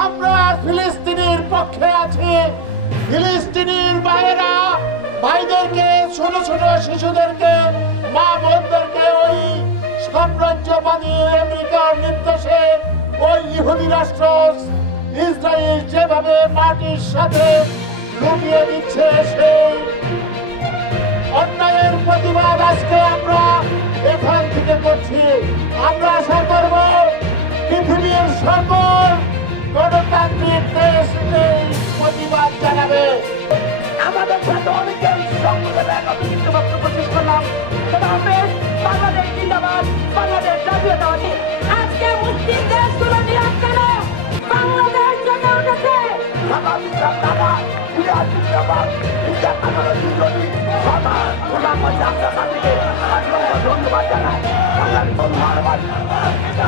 আমরা ফিলিস্তিনের পক্ষে আছি। ফিলিস্তিনের ভাইয়েরা ভাইদেরকে, ছোট ছোট শিশুদেরকে, মা বোনদেরকে ওই সাম্রাজ্যবাদী আমেরিকার নির্দেশে ওই ইহুদি রাষ্ট্র ইসরায়েল যেভাবে মাটির সাথে লুটিয়ে দিচ্ছে, সেই অন্যায়ের প্রতিবাদ আজকে আমরা এখান থেকে করছি। আমরা আশা করব পৃথিবীর সকল গণতান্ত্রিক দেশ এই প্রতিবাদ জানাবে। আমাদের সাথে অনেকেই সংগঠনে একত্রিত বক্তব্য শেষ করলাম। বাংলাদেশ জিন্দাবাদ, বাংলাদেশ জাতীয়তাবাদী। আজকে মুসলিম দেশগুলো নিরাশ কেন? বাংলাদেশ জেগে উঠেছে। ধন্যবাদ জানাই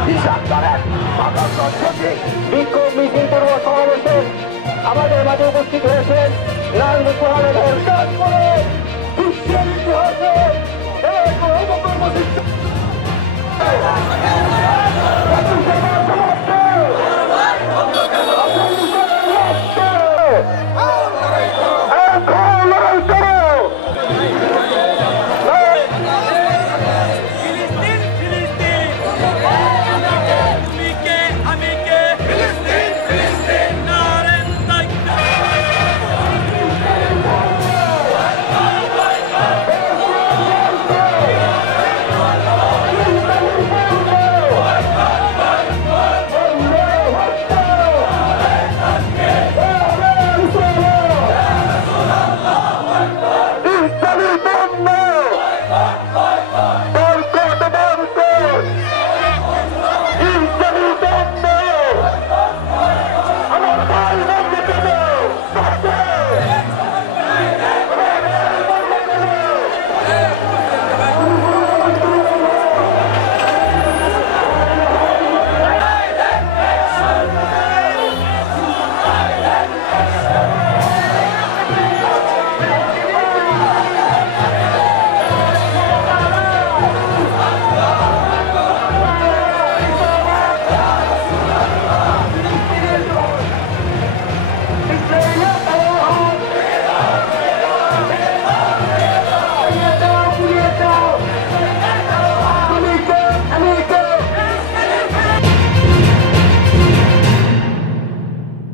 হিসাব করেন বিক্ষোভ মিছিল পূর্ব সমাবেশে আমাদের মাঝে উপস্থিত হয়েছেন লাল